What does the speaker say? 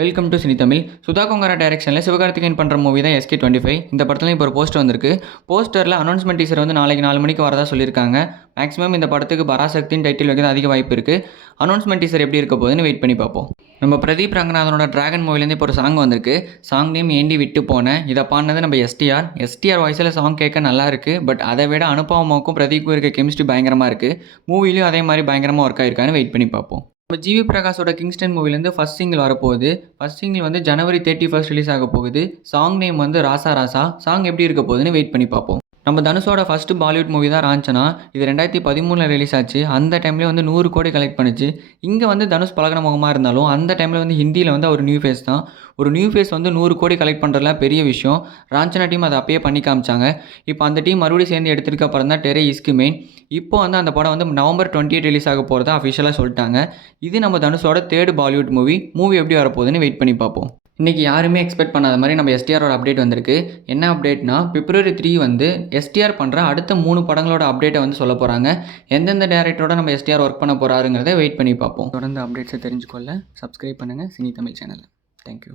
Welcome to cine Tamil. Sudha Kongara டைரக்ஷனில் சிவகார்த்திகேயன் பண்ணுற movie தான் SK25. இந்த படத்தில் இப்போ ஒரு போஸ்டர் வந்திருக்கு. போஸ்டரில் அனௌன்ஸ்மெண்ட் டீசர் வந்து நாளைக்கு 4 மணிக்கு வரதா சொல்லியிருக்காங்க. மேக்ஸிமம் இந்த படத்துக்கு பராசக்தின்னு டைட்டில் வைக்கிறது அதிக வாய்ப்பு இருக்குது. அனௌன்ஸ்மெண்ட் டீசர் எப்படி இருக்க போகுதுன்னு வெயிட் பண்ணி பார்ப்போம். நம்ம பிரதீப் ரங்கநாதனோட டிராகன் மூவிலேருந்து இப்போ ஒரு சாங் வந்திருக்கு. சாங் நேம் ஏண்டி விட்டு போனேன். இதை பாடினது நம்ம எஸ்டிஆர் வாய்ஸில் சாங் கேட்க நல்லா இருக்குது. பட் அதை விட அனுபவமாக்கும் பிரதீப்பும் இருக்க கெமிஸ்ட்ரி பயங்கரமாக இருக்குது. மூவிலையும் அதே மாதிரி பயங்கரமாக ஒர்க் ஆயிருக்கான்னு வெயிட் பண்ணி பார்ப்போம். நம்ம ஜிவி பிரகாஷோட கிங்ஸ்டன் மூவிலேருந்து ஃபர்ஸ்ட் சிங்கிள் வரப்போகுது. ஃபர்ஸ்ட் சிங்கிள் வந்து ஜனவரி 31 ரிலீஸ் ஆக போகுது. சாங் நேம் வந்து ராசா ராசா. சாங் எப்படி இருக்க போகுதுன்னு வெயிட் பண்ணி பார்ப்போம். நம்ம தனுஷோட ஃபர்ஸ்ட் பாலிவுட் மூவி தான் ராஞ்சனா. இது 2013 ரிலீஸ் ஆச்சு. அந்த டைம்லேயே வந்து 100 கோடி கலெக்ட் பண்ணிச்சு. இங்கே வந்து தனுஷ் பழகின முகமாக இருந்தாலும் அந்த டைமில் வந்து ஹிந்தியில் வந்து ஒரு நியூ ஃபேஸ் தான். ஒரு நியூ ஃபேஸ் வந்து 100 கோடி கலெக்ட் பண்ணுறதுலாம் பெரிய விஷயம். ராஞ்சனா டீம் அதை அப்பயே பண்ணி காமிச்சாங்க. இப்போ அந்த டீம் மறுபடியும் சேர்ந்து எடுத்துருக்க அப்புறம் தான் டெரே இஸ்கு மெயின். இப்போ வந்து அந்த படம் வந்து நவம்பர் 28 ரிலீஸ் ஆக போகிறதா அஃபிஷியலாக சொல்லிட்டாங்க. இது நம்ம தனுஷோட 3rd பாலிவுட் மூவி எப்படி வரப்போகுதுன்னு வெயிட் பண்ணி பார்ப்போம். இன்றைக்கி யாருமே எக்ஸ்பெக்ட் பண்ணாத மாதிரி நம்ம எஸ்டிஆரோட அப்டேட் வந்திருக்கு. என்ன அப்டேட்னா February 3 வந்து எஸ்டிஆர் பண்ணுற அடுத்த 3 படங்களோட அப்டேட்டை வந்து சொல்ல போகிறாங்க. எந்தெந்த டேரக்டரோட நம்ம எஸ்டிஆர் ஒர்க் பண்ண போகிறாருங்கிறத வெயிட் பண்ணி பார்ப்போம். தொடர்ந்து அப்டேட்ஸை தெரிஞ்சுக்கொள்ள சப்ஸ்கிரைப் பண்ணுங்கள் சினி தமிழ் சேனலை. தேங்க்யூ.